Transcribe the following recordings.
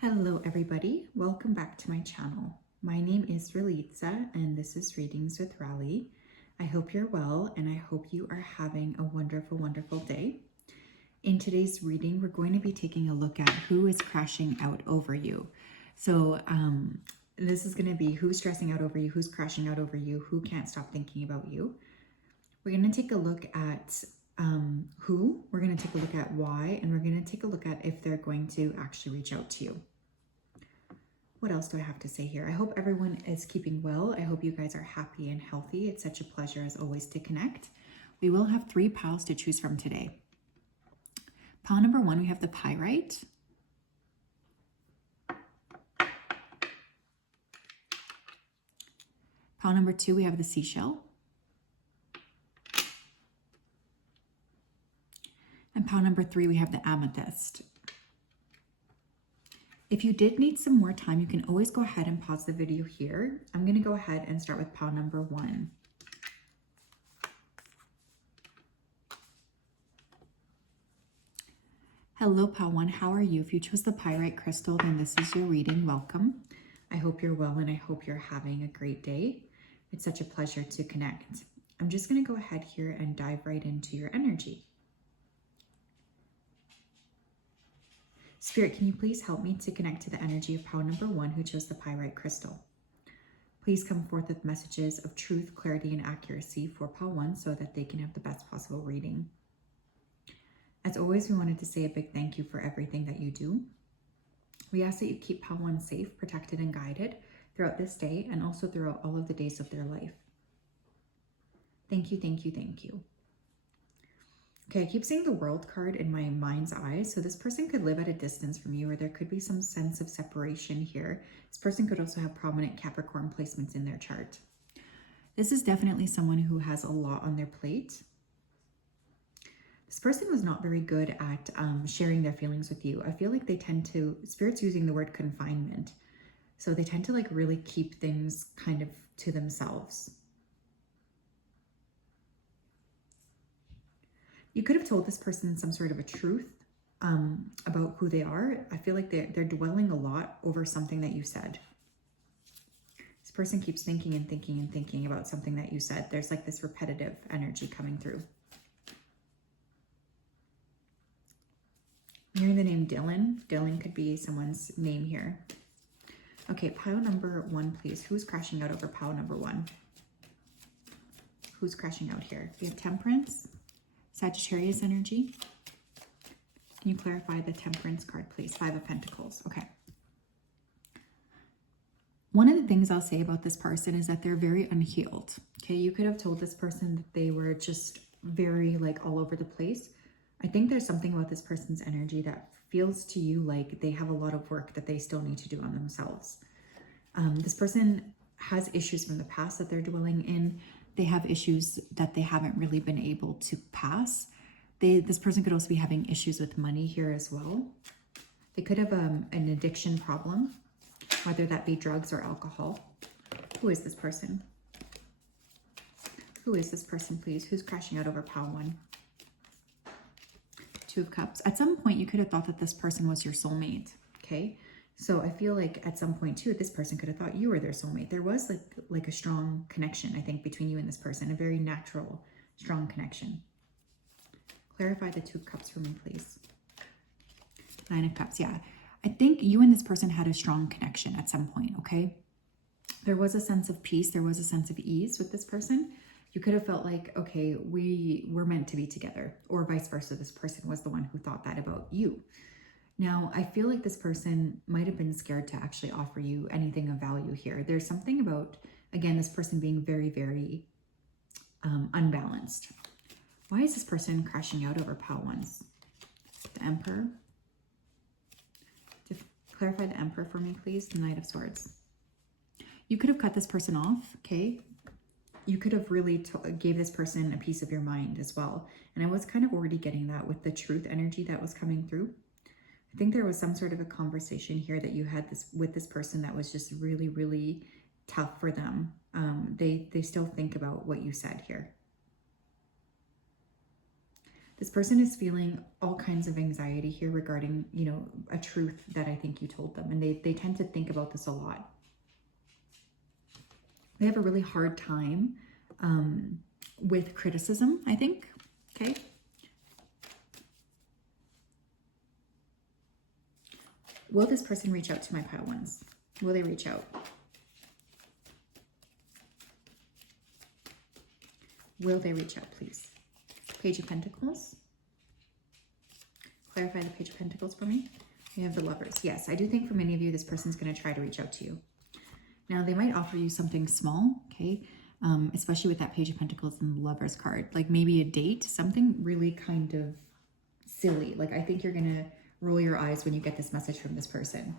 Hello everybody, welcome back to my channel. My name is Ralitza and this is Readings with Rali. I hope you're well and I hope you are having a wonderful day. In today's reading, we're going to be taking a look at who is crashing out over you. So this is going to be who's stressing out over you, who's crashing out over you, who can't stop thinking about you. We're going to take a look at who, we're going to take a look at why, and we're going to take a look at if they're going to actually reach out to you. What else do I have to say here? I hope everyone is keeping well. I hope you guys are happy and healthy. It's such a pleasure as always to connect. We will have 3 piles to choose from today. Pile number 1, we have the pyrite. Pile number 2, we have the seashell. And pile number 3, we have the amethyst. If you did need some more time, you can always go ahead and pause the video here. I'm going to go ahead and start with pile number 1. Hello, pile 1. How are you? If you chose the pyrite crystal, then this is your reading. Welcome. I hope you're well and I hope you're having a great day. It's such a pleasure to connect. I'm just going to go ahead here and dive right into your energy. Spirit, can you please help me to connect to the energy of pile number 1 who chose the pyrite crystal? Please come forth with messages of truth, clarity, and accuracy for pile 1 so that they can have the best possible reading. As always, we wanted to say a big thank you for everything that you do. We ask that you keep pile 1 safe, protected, and guided throughout this day and also throughout all of the days of their life. Thank you, thank you, thank you. Okay, I keep seeing the World card in my mind's eye. So this person could live at a distance from you, or there could be some sense of separation here. This person could also have prominent Capricorn placements in their chart. This is definitely someone who has a lot on their plate. This person was not very good at sharing their feelings with you. I feel like they tend to, Spirit's using the word confinement. So they tend to like really keep things kind of to themselves. You could have told this person some sort of a truth about who they are. I feel like they're dwelling a lot over something that you said. This person keeps thinking and thinking and thinking about something that you said. There's like this repetitive energy coming through. I'm hearing the name Dylan. Dylan could be someone's name here. Okay, pile number 1, please. Who's crashing out over pile number 1? Who's crashing out here? We have Temperance. Sagittarius energy. Can you clarify the Temperance card, please? 5 of Pentacles. Okay. One of the things I'll say about this person is that they're very unhealed. Okay, you could have told this person that they were just very like all over the place. I think there's something about this person's energy that feels to you like they have a lot of work that they still need to do on themselves. This person has issues from the past that they're dwelling in. They have issues that they haven't really been able to pass. This person could also be having issues with money here as well. They could have an addiction problem, whether that be drugs or alcohol. Who is this person? Who is this person, please? Who's crashing out over pile 1? 2 of Cups. At some point, you could have thought that this person was your soulmate, okay? So I feel like at some point too, this person could have thought you were their soulmate. There was like a strong connection, I think, between you and this person, a very natural, strong connection. Clarify the 2 of Cups for me, please. 9 of Cups, yeah. I think you and this person had a strong connection at some point, okay? There was a sense of peace. There was a sense of ease with this person. You could have felt like, okay, we were meant to be together, or vice versa. This person was the one who thought that about you. Now, I feel like this person might have been scared to actually offer you anything of value here. There's something about, again, this person being very unbalanced. Why is this person crashing out over pile 1s? The Emperor. To clarify the Emperor for me, please. The Knight of Swords. You could have cut this person off, okay? You could have really gave this person a piece of your mind as well. And I was kind of already getting that with the truth energy that was coming through. I think there was some sort of a conversation here that you had with this person that was just really tough for them. They still think about what you said here. This person is feeling all kinds of anxiety here regarding, you know, a truth that I think you told them. And they tend to think about this a lot. They have a really hard time with criticism, I think. Okay. Will this person reach out to my pile ones? Will they reach out? Will they reach out, please? Page of Pentacles. Clarify the Page of Pentacles for me. We have the Lovers. Yes, I do think for many of you, this person's going to try to reach out to you. Now, they might offer you something small, okay? Especially with that Page of Pentacles and the Lovers card. Like maybe a date, something really kind of silly. Like I think you're going to roll your eyes when you get this message from this person.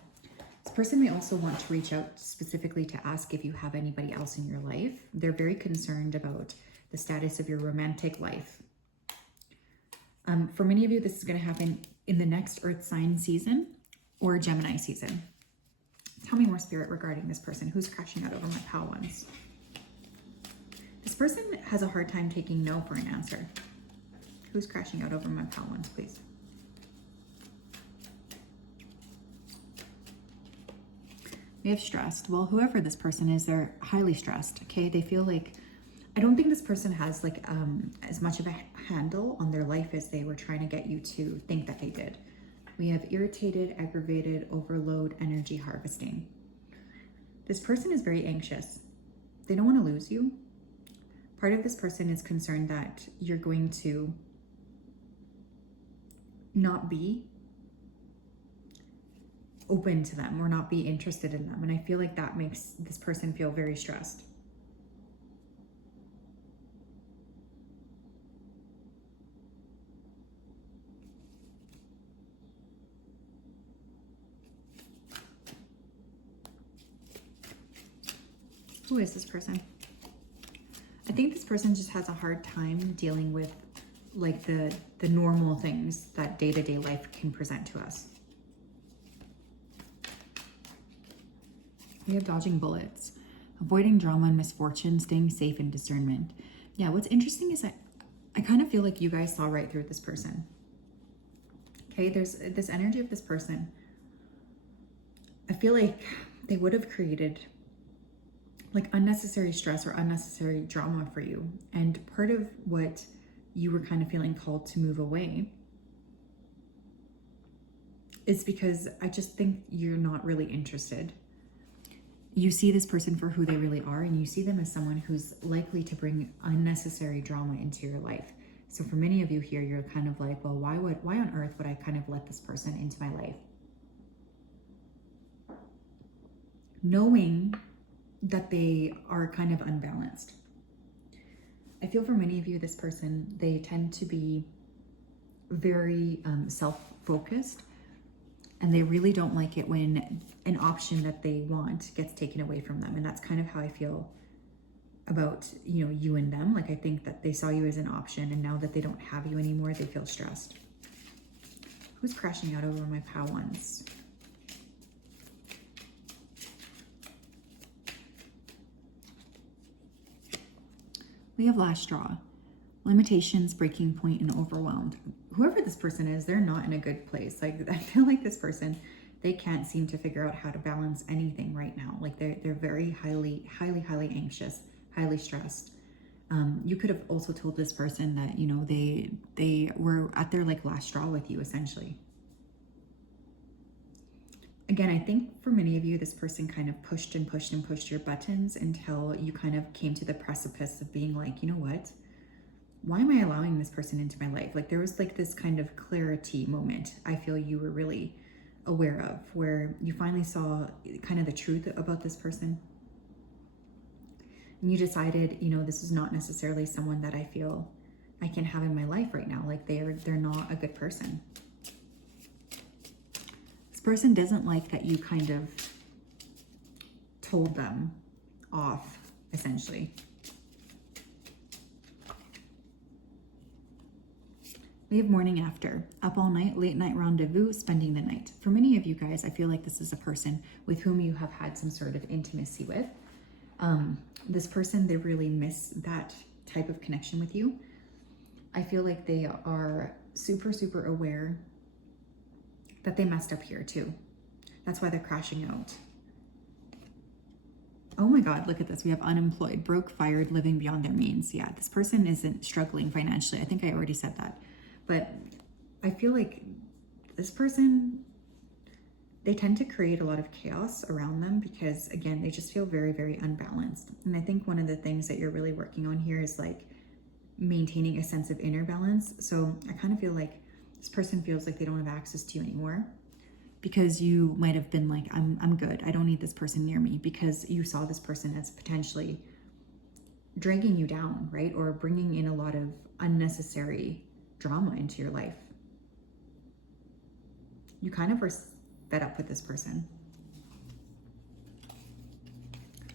This person may also want to reach out specifically to ask if you have anybody else in your life. They're very concerned about the status of your romantic life. For many of you, this is going to happen in the next Earth sign season or Gemini season. Tell me more, Spirit, regarding this person. Who's crashing out over my pile ones? This person has a hard time taking no for an answer. Who's crashing out over my pile ones, please? We have stressed. Well, whoever this person is, they're highly stressed, okay? They feel like, I don't think this person has like as much of a handle on their life as they were trying to get you to think that they did. We have irritated, aggravated, overload, energy harvesting. This person is very anxious. They don't want to lose you. Part of this person is concerned that you're going to not be open to them or not be interested in them. And I feel like that makes this person feel very stressed. Who is this person? I think this person just has a hard time dealing with like the normal things that day-to-day life can present to us. We have dodging bullets, avoiding drama and misfortune, staying safe in discernment. Yeah, what's interesting is that I kind of feel like you guys saw right through this person. Okay, there's this energy of this person. I feel like they would have created like unnecessary stress or unnecessary drama for you. And part of what you were kind of feeling called to move away is because I just think you're not really interested. You see this person for who they really are, and you see them as someone who's likely to bring unnecessary drama into your life. So for many of you here, you're kind of like, well, why on earth would I kind of let this person into my life? Knowing that they are kind of unbalanced. I feel for many of you, this person, they tend to be very self-focused, and they really don't like it when an option that they want gets taken away from them. And that's kind of how I feel about, you know, you and them. Like I think that they saw you as an option, and now that they don't have you anymore, they feel stressed. Who's crashing out over my pile ones? We have last straw, limitations, breaking point, and overwhelmed. Whoever this person is, they're not in a good place. Like I feel like this person, they can't seem to figure out how to balance anything right now. Like they're very highly anxious, highly stressed. You could have also told this person that, you know, they were at their like last straw with you, essentially. Again, I think for many of you, this person kind of pushed and pushed and pushed your buttons until you kind of came to the precipice of being like, you know what? Why am I allowing this person into my life? Like there was like this kind of clarity moment I feel you were really aware of, where you finally saw kind of the truth about this person. And you decided, you know, this is not necessarily someone that I feel I can have in my life right now. Like they're not a good person. This person doesn't like that you kind of told them off, essentially. We have morning after, up all night, late night rendezvous, spending the night. For many of you guys, I feel like this is a person with whom you have had some sort of intimacy with. This person, they really miss that type of connection with you. I feel like they are super, super aware that they messed up here too. That's why they're crashing out. Oh my God, look at this. We have unemployed, broke, fired, living beyond their means. Yeah, this person isn't struggling financially. I think I already said that. But I feel like this person, they tend to create a lot of chaos around them because, again, they just feel very, very unbalanced. And I think one of the things that you're really working on here is like maintaining a sense of inner balance. So I kind of feel like this person feels like they don't have access to you anymore because you might have been like, I'm good. I don't need this person near me, because you saw this person as potentially dragging you down, right? Or bringing in a lot of unnecessary drama into your life. You kind of were fed up with this person.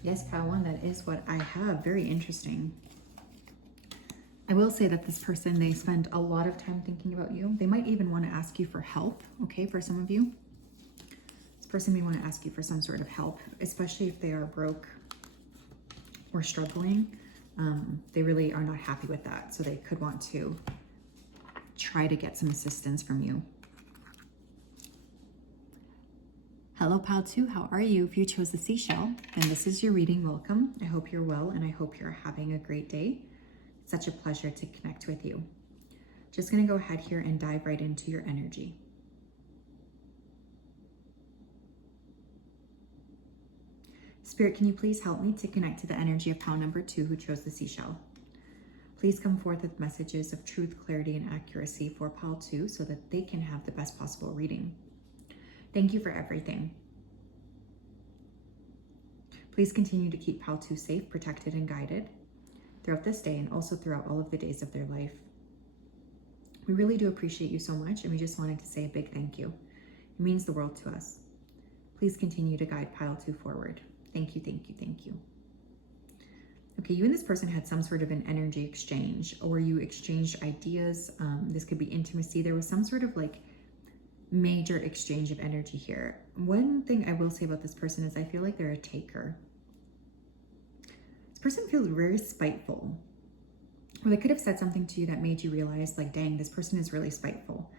Yes, pile one, that is what I have. Very interesting. I will say that this person, they spend a lot of time thinking about you. They might even want to ask you for help, okay, for some of you. This person may want to ask you for some sort of help, especially if they are broke or struggling. They really are not happy with that, so they could want to try to get some assistance from you. Hello, pile 2, how are you? If you chose the seashell, then this is your reading. Welcome. I hope you're well, and I hope you're having a great day. It's such a pleasure to connect with you. Just going to go ahead here and dive right into your energy. Spirit, can you please help me to connect to the energy of pile number 2 who chose the seashell? Please come forth with messages of truth, clarity, and accuracy for pile 2 so that they can have the best possible reading. Thank you for everything. Please continue to keep pile 2 safe, protected, and guided throughout this day and also throughout all of the days of their life. We really do appreciate you so much, and we just wanted to say a big thank you. It means the world to us. Please continue to guide pile 2 forward. Thank you, thank you, thank you. Okay, you and this person had some sort of an energy exchange, or you exchanged ideas. This could be intimacy. There was some sort of like major exchange of energy here. One thing I will say about this person is I feel like they're a taker. This person feels very spiteful. Or they could have said something to you that made you realize, like, dang, this person is really spiteful.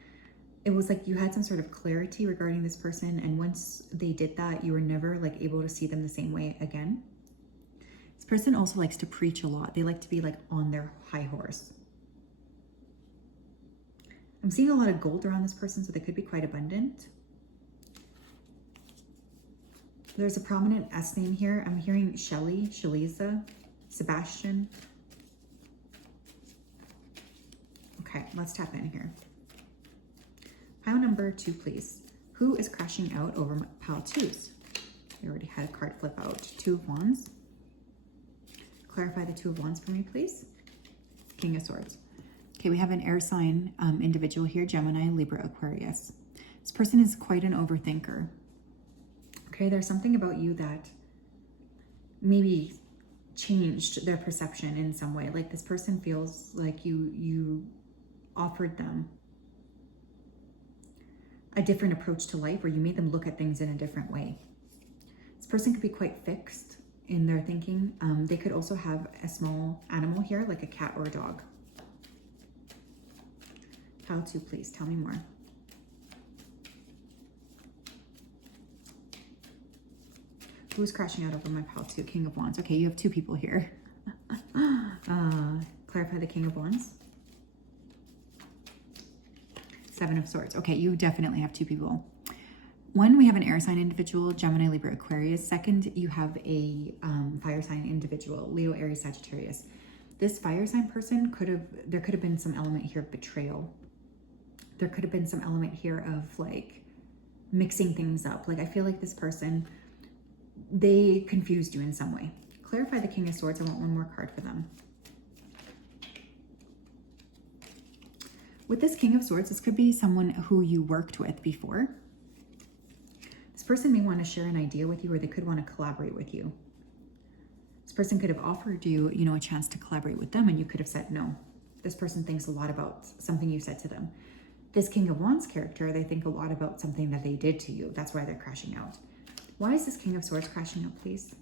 It was like you had some sort of clarity regarding this person, and once they did that, you were never like able to see them the same way again. This person also likes to preach a lot. They like to be like on their high horse. I'm seeing a lot of gold around this person, so they could be quite abundant. There's a prominent S name here. I'm hearing Shelly, Shaliza, Sebastian. Okay, let's tap in here. Pile number 2, please. Who is crashing out over pile 2s? We already had a card flip out. 2 of Wands. Clarify the 2 of Wands for me, please. King of Swords. Okay, we have an air sign individual here, Gemini, Libra, Aquarius. This person is quite an overthinker. Okay, there's something about you that maybe changed their perception in some way. Like this person feels like you offered them a different approach to life, or you made them look at things in a different way. This person could be quite fixed in their thinking. They could also have a small animal here, like a cat or a dog. Pile 2, please. Tell me more. Who's crashing out over my pile 2? King of Wands. Okay, you have 2 people here. Clarify the King of Wands. 7 of Swords. Okay, you definitely have 2 people. 1, we have an air sign individual, Gemini, Libra, Aquarius. 2nd, you have a fire sign individual, Leo, Aries, Sagittarius. This fire sign person there could have been some element here of betrayal. There could have been some element here of like mixing things up. Like I feel like this person, they confused you in some way. Clarify the King of Swords. I want 1 more card for them. With this King of Swords, this could be someone who you worked with before. This person may want to share an idea with you, or they could want to collaborate with you. This person could have offered you, a chance to collaborate with them, and you could have said no. This person thinks a lot about something you said to them. This King of Wands character, they think a lot about something that they did to you. That's why they're crashing out. Why is this King of Swords crashing out, please?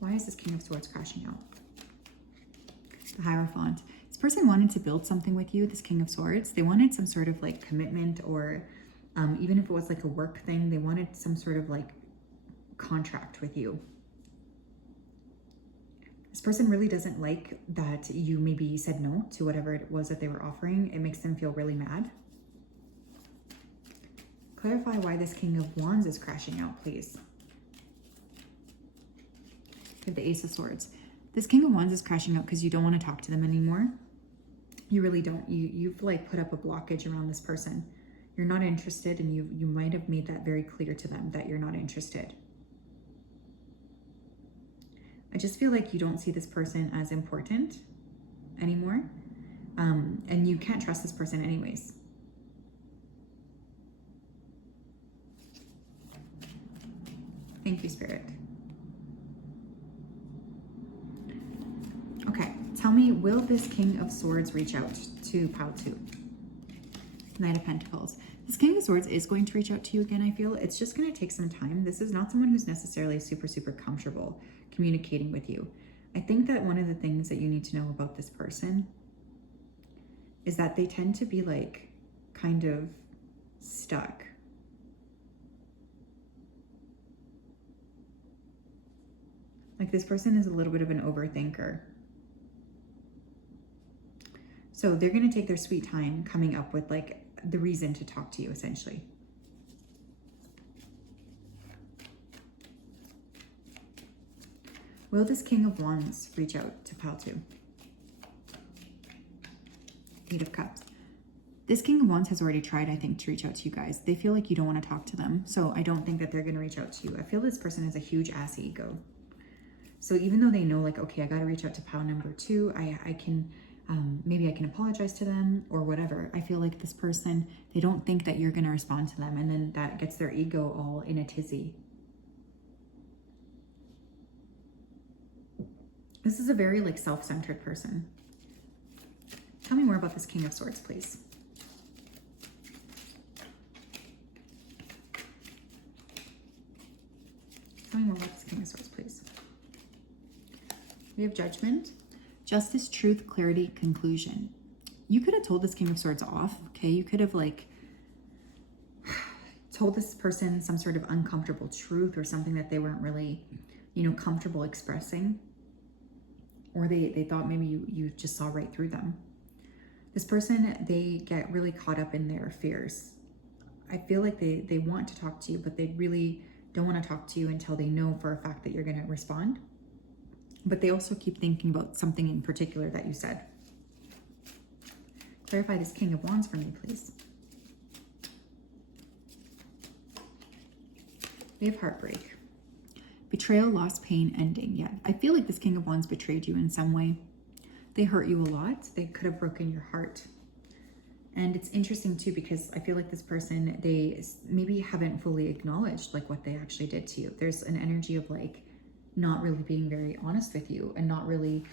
Why is this King of Swords crashing out? The Hierophant. This person wanted to build something with you, this King of Swords. They wanted some sort of like commitment, or even if it was like a work thing, they wanted some sort of like contract with you. This person really doesn't like that you maybe said no to whatever it was that they were offering. It makes them feel really mad. Clarify why this King of Wands is crashing out, please. We have the Ace of Swords. This King of Wands is crashing out because you don't want to talk to them anymore. You really don't. You've like put up a blockage around this person. You're not interested, and you might have made that very clear to them that you're not interested. I just feel like you don't see this person as important anymore. And you can't trust this person anyways. Thank you, Spirit. Okay, tell me, will this King of Swords reach out to Pile 2? Knight of Pentacles. This King of Swords is going to reach out to you again, I feel. It's just going to take some time. This is not someone who's necessarily super comfortable communicating with you. I think that one of the things that you need to know about this person is that they tend to be like kind of stuck. Like this person is a little bit of an overthinker. So they're going to take their sweet time coming up with like the reason to talk to you, essentially. Will this King of Wands reach out to Pile 2? Eight of Cups. This King of Wands has already tried, I think, to reach out to you guys. They feel like you don't want to talk to them. So I don't think that they're going to reach out to you. I feel this person has a huge ass ego. So even though they know like, okay, I got to reach out to Pile number 2, I can, maybe I can apologize to them or whatever. I feel like this person, they don't think that you're going to respond to them. And then that gets their ego all in a tizzy. This is a very like self-centered person. Tell me more about this King of Swords, please. Tell me more about this King of Swords, please. We have Judgment, Justice, Truth, Clarity, Conclusion. You could have told this King of Swords off, okay? You could have like told this person some sort of uncomfortable truth or something that they weren't really, you know, comfortable expressing. Or they thought maybe you just saw right through them. This person, they get really caught up in their fears. I feel like they want to talk to you, but they really don't want to talk to you until they know for a fact that you're going to respond. But they also keep thinking about something in particular that you said. Clarify this King of Wands for me, please. We have Heartbreak. Betrayal, loss, pain, ending. Yeah, I feel like this King of Wands betrayed you in some way. They hurt you a lot. They could have broken your heart. And it's interesting too, because I feel like this person, they maybe haven't fully acknowledged like what they actually did to you. There's an energy of like not really being very honest with you and not really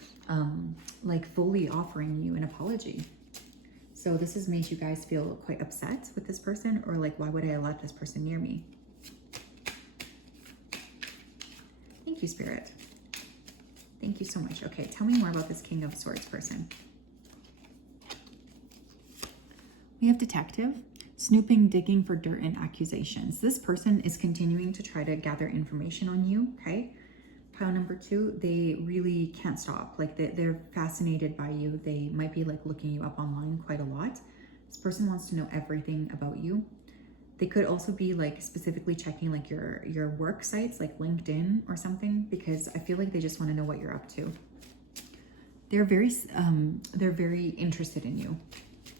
like fully offering you an apology. So this has made you guys feel quite upset with this person, or like, why would I let this person near me? Thank you, Spirit. Thank you so much. Okay, tell me more about this King of Swords person. We have Detective, snooping, digging for dirt and accusations. This person is continuing to try to gather information on you, okay? Pile number 2, they really can't stop. Like they're fascinated by you. They might be like looking you up online quite a lot. This person wants to know everything about you. They could also be like specifically checking like your work sites, like LinkedIn or something, because I feel like they just want to know what you're up to. They're very interested in you,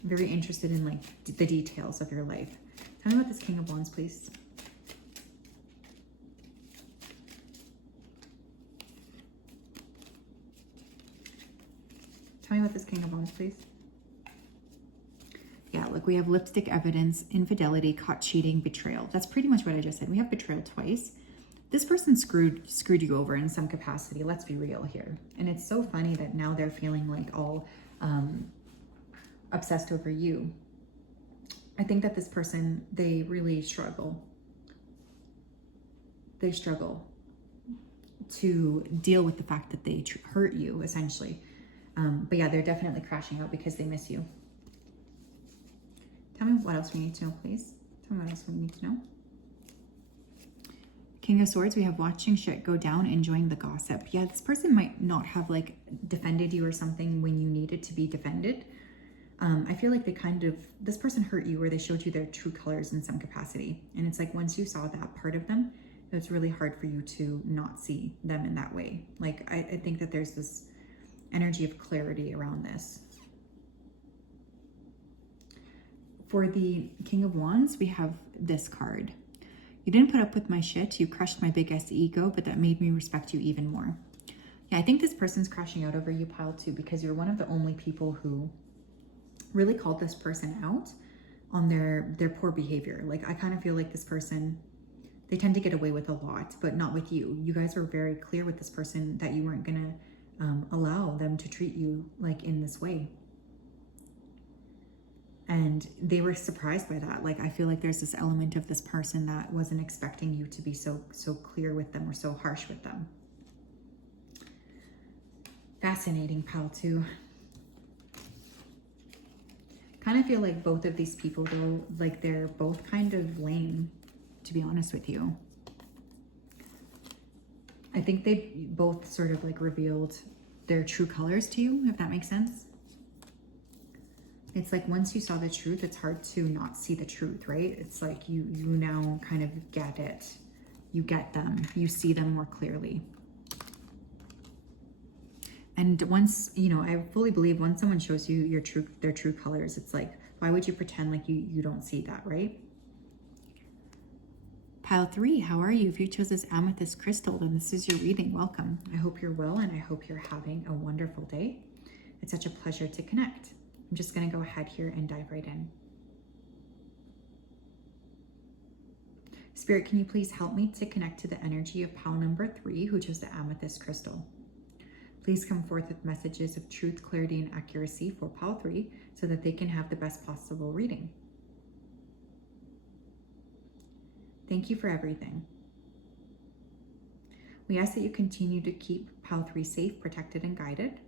very interested in like the details of your life. Tell me about this King of Wands, please. Tell me about this King of Wands, please. Yeah, look, we have lipstick, evidence, infidelity, caught cheating, betrayal. That's pretty much what I just said. We have betrayal twice. This person screwed you over in some capacity. Let's be real here. And it's so funny that now they're feeling like all obsessed over you. I think that this person, they really struggle. They struggle to deal with the fact that they hurt you, essentially. But yeah, they're definitely crashing out because they miss you. Tell me what else we need to know, please. Tell me what else we need to know. King of Swords, we have watching shit go down, enjoying the gossip. Yeah, this person might not have like defended you or something when you needed to be defended. I feel like this person hurt you, or they showed you their true colors in some capacity. And it's like, once you saw that part of them, it's really hard for you to not see them in that way. Like, I think that there's this energy of clarity around this. For the King of Wands, we have this card. You didn't put up with my shit. You crushed my big ass ego, but that made me respect you even more. Yeah, I think this person's crashing out over you, pile 2, because you're one of the only people who really called this person out on their poor behavior. Like, I kind of feel like this person, they tend to get away with a lot, but not with you. You guys were very clear with this person that you weren't gonna allow them to treat you like in this way. And they were surprised by that. Like, I feel like there's this element of this person that wasn't expecting you to be so clear with them or so harsh with them. Fascinating, pal 2. Kind of feel like both of these people, though, like they're both kind of lame, to be honest with you. I think they both sort of like revealed their true colors to you, if that makes sense. It's like, once you saw the truth, it's hard to not see the truth, right? It's like you now kind of get it. You get them. You see them more clearly. And once, you know, I fully believe once someone shows you their true colors, it's like, why would you pretend like you don't see that, right? Pile 3, how are you? If you chose this amethyst crystal, then this is your reading. Welcome. I hope you're well, and I hope you're having a wonderful day. It's such a pleasure to connect. I'm just going to go ahead here and dive right in. Spirit, can you please help me to connect to the energy of pile number 3, who chose the amethyst crystal? Please come forth with messages of truth, clarity, and accuracy for pile 3 so that they can have the best possible reading. Thank you for everything. We ask that you continue to keep pile 3 safe, protected, and guided.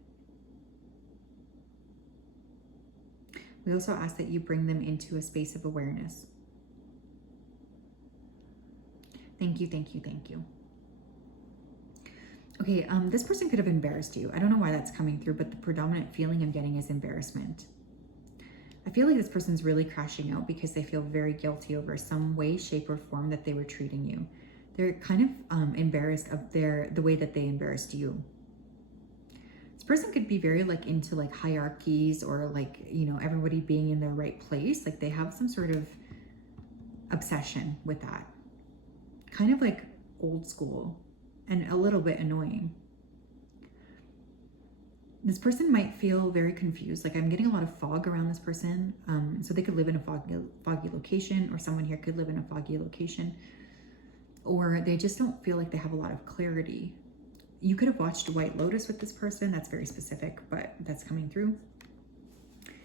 We also ask that you bring them into a space of awareness. Thank you, thank you, thank you. Okay, this person could have embarrassed you. I don't know why that's coming through, but the predominant feeling I'm getting is embarrassment. I feel like this person's really crashing out because they feel very guilty over some way, shape, or form that they were treating you. They're kind of embarrassed of the way that they embarrassed you. This person could be very like into like hierarchies, or like, you know, everybody being in their right place. Like, they have some sort of obsession with that. Kind of like old school and a little bit annoying. This person might feel very confused. Like, I'm getting a lot of fog around this person. So they could live in a foggy location, or someone here could live in a foggy location, or they just don't feel like they have a lot of clarity. You could have watched White Lotus with this person. That's very specific, but that's coming through.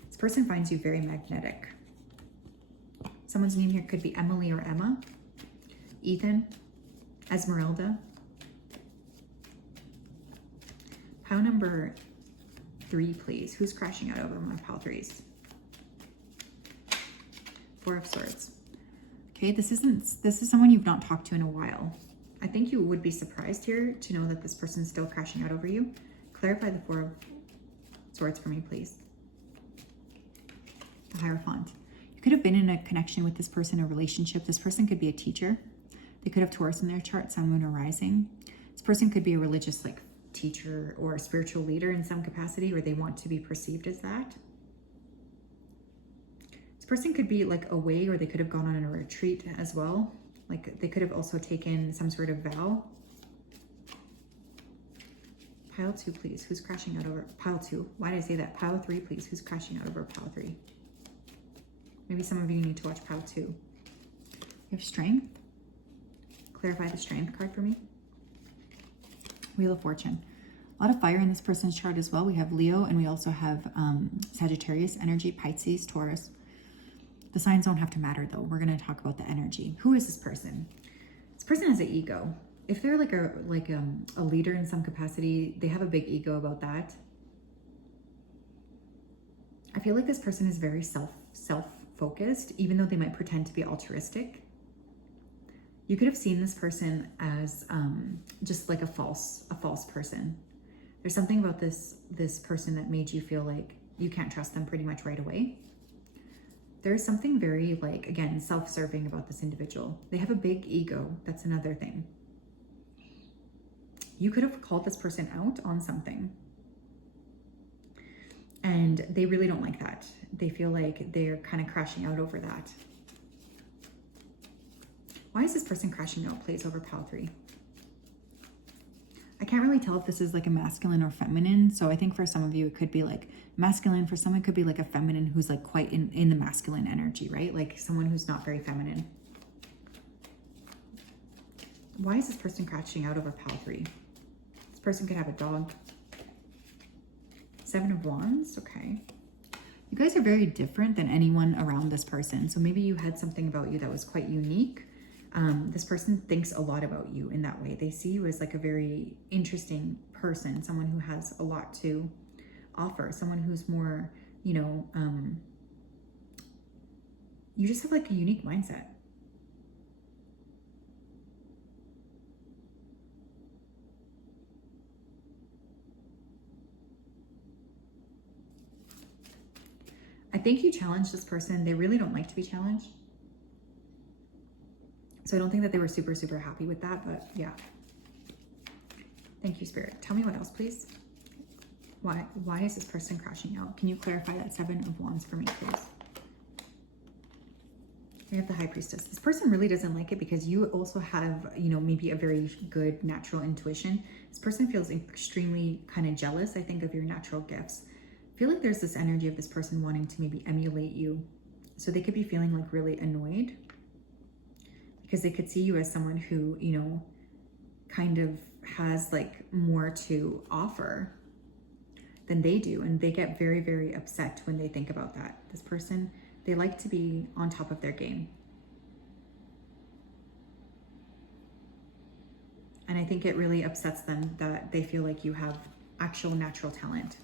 This person finds you very magnetic. Someone's name here could be Emily or Emma, Ethan, Esmeralda. Pile number 3, please. Who's crashing out over my pile 3s? 4 of Swords. Okay, this is someone you've not talked to in a while. I think you would be surprised here to know that this person's still crashing out over you. Clarify the 4 of Swords for me, please. The Hierophant. You could have been in a connection with this person, a relationship. This person could be a teacher. They could have Taurus in their chart, Sun, Moon, or Rising. This person could be a religious like teacher or a spiritual leader in some capacity, or they want to be perceived as that. This person could be like away, or they could have gone on a retreat as well. Like, they could have also taken some sort of vow. Pile 2, please. Who's crashing out over pile 2? Why did I say that? Pile 3, please. Who's crashing out over pile 3? Maybe some of you need to watch pile 2. You have Strength. Clarify the Strength card for me. Wheel of Fortune. A lot of fire in this person's chart as well. We have Leo, and we also have Sagittarius energy, Pisces, Taurus. The signs don't have to matter, though. We're going to talk about the energy. Who is this person? This person has an ego. If they're like a leader in some capacity, they have a big ego about that. I feel like this person is very self-focused, even though they might pretend to be altruistic. You could have seen this person as just like a false person. There's something about this person that made you feel like you can't trust them pretty much right away. There's something very, like, again, self-serving about this individual. They have a big ego. That's another thing. You could have called this person out on something. And they really don't like that. They feel like they're kind of crashing out over that. Why is this person crashing out? Plays over pile 3. I can't really tell if this is like a masculine or feminine. So I think for some of you, it could be like masculine. For some, it could be like a feminine who's like quite in the masculine energy, right? Like someone who's not very feminine. Why is this person crashing out over pile 3? This person could have a dog. 7 of Wands, okay. You guys are very different than anyone around this person. So maybe you had something about you that was quite unique. This person thinks a lot about you in that way. They see you as like a very interesting person, someone who has a lot to offer, someone who's more, you know, you just have like a unique mindset. I think you challenge this person. They really don't like to be challenged. So I don't think that they were super, super happy with that, but yeah. Thank you, Spirit. Tell me what else, please. Why is this person crashing out? Can you clarify that 7 of Wands for me, please? We have the High Priestess. This person really doesn't like it because you also have, you know, maybe a very good natural intuition. This person feels extremely kind of jealous, I think, of your natural gifts. I feel like there's this energy of this person wanting to maybe emulate you. So they could be feeling like really annoyed because they could see you as someone who, you know, kind of has like more to offer than they do. And they get very, very upset when they think about that. This person, they like to be on top of their game. And I think it really upsets them that they feel like you have actual natural talent.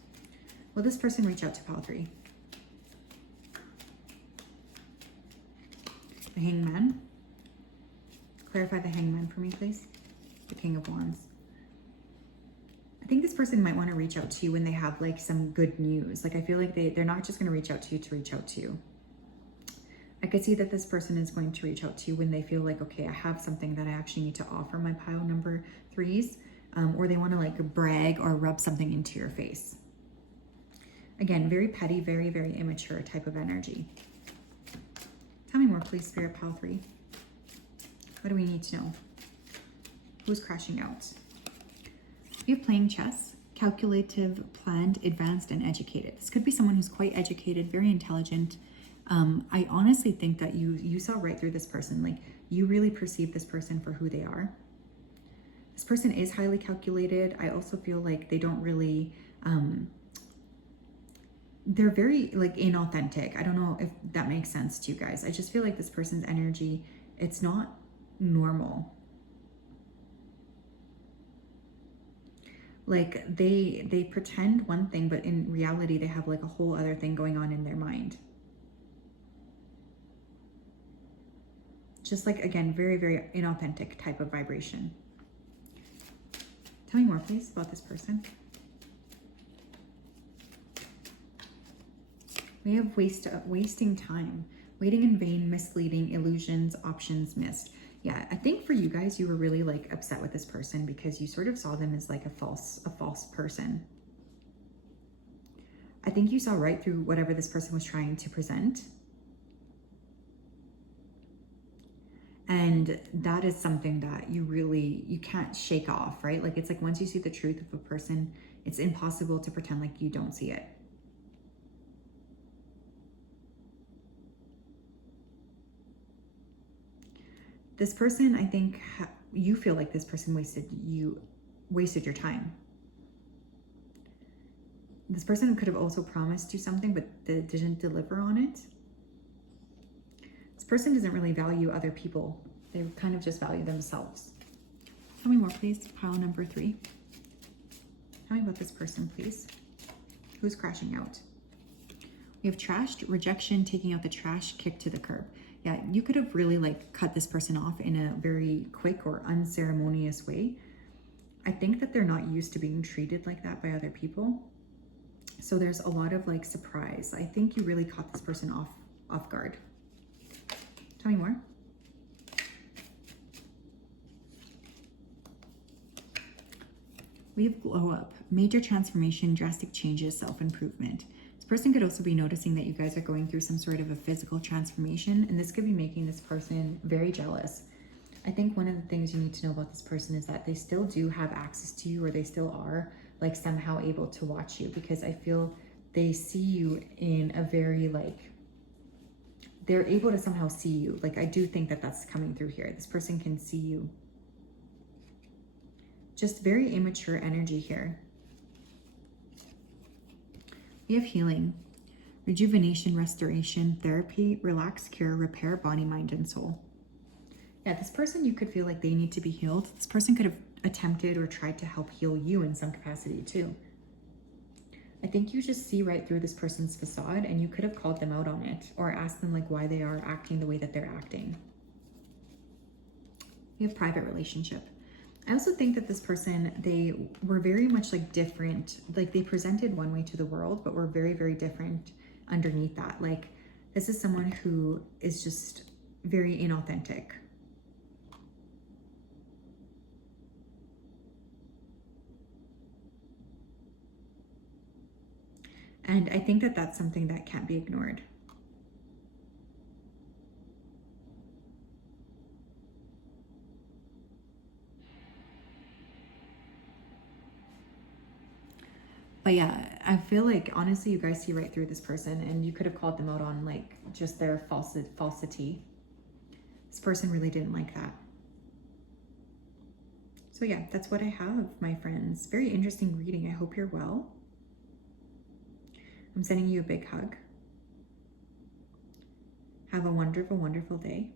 Will this person reach out to pile 3? The Hangman. Clarify the Hangman for me, please. The King of Wands. I think this person might want to reach out to you when they have like some good news. Like I feel like they're not just going to reach out to reach out to you. I could see that this person is going to reach out to you when they feel like, okay, I have something that I actually need to offer my pile number 3s. Or they want to like brag or rub something into your face. Again, very petty, very, very immature type of energy. Tell me more, please, Spirit, pile 3. What do we need to know? Who's crashing out? We have playing chess, calculative, planned, advanced, and educated. This could be someone who's quite educated, very intelligent. I honestly think that you saw right through this person. Like you really perceive this person for who they are. This person is highly calculated. I also feel like they don't really, they're very like inauthentic. I don't know if that makes sense to you guys. I just feel like this person's energy, it's not normal. Like they pretend one thing, but in reality, they have like a whole other thing going on in their mind. Just like, again, very, very inauthentic type of vibration. Tell me more, please, about this person. We have wasting time, waiting in vain, misleading, illusions, options missed. Yeah, I think for you guys, you were really like upset with this person because you sort of saw them as like a false person. I think you saw right through whatever this person was trying to present. And that is something that you can't shake off, right? Like, it's like once you see the truth of a person, it's impossible to pretend like you don't see it. This person, I think you feel like this person wasted your time. This person could have also promised you something, but they didn't deliver on it. This person doesn't really value other people. They kind of just value themselves. Tell me more, please. Pile number 3. Tell me about this person, please. Who's crashing out? We have trashed, rejection, taking out the trash, kick to the curb. Yeah, you could have really like cut this person off in a very quick or unceremonious way. I think that they're not used to being treated like that by other people. So there's a lot of like surprise. I think you really caught this person off guard. Tell me more. We have glow up, major transformation, drastic changes, self-improvement. This person could also be noticing that you guys are going through some sort of a physical transformation, and this could be making this person very jealous. I think one of the things you need to know about this person is that they still do have access to you, or they still are like somehow able to watch you, because I feel they see you in a very like, they're able to somehow see you. Like I do think that that's coming through here. This person can see you. Just very immature energy here. We have healing, rejuvenation, restoration, therapy, relax, cure, repair, body, mind, and soul. Yeah, this person, you could feel like they need to be healed. This person could have attempted or tried to help heal you in some capacity too. I think you just see right through this person's facade, and you could have called them out on it or asked them like why they are acting the way that they're acting. We have private relationship. I also think that this person, they were very much like different. Like they presented one way to the world, but were very, very different underneath that. Like this is someone who is just very inauthentic. And I think that that's something that can't be ignored. But yeah, I feel like honestly, you guys see right through this person, and you could have called them out on like just their falsity. This person really didn't like that. So yeah, that's what I have, my friends. Very interesting reading. I hope you're well. I'm sending you a big hug. Have a wonderful, wonderful day,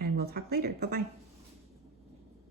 and we'll talk later. Bye-bye.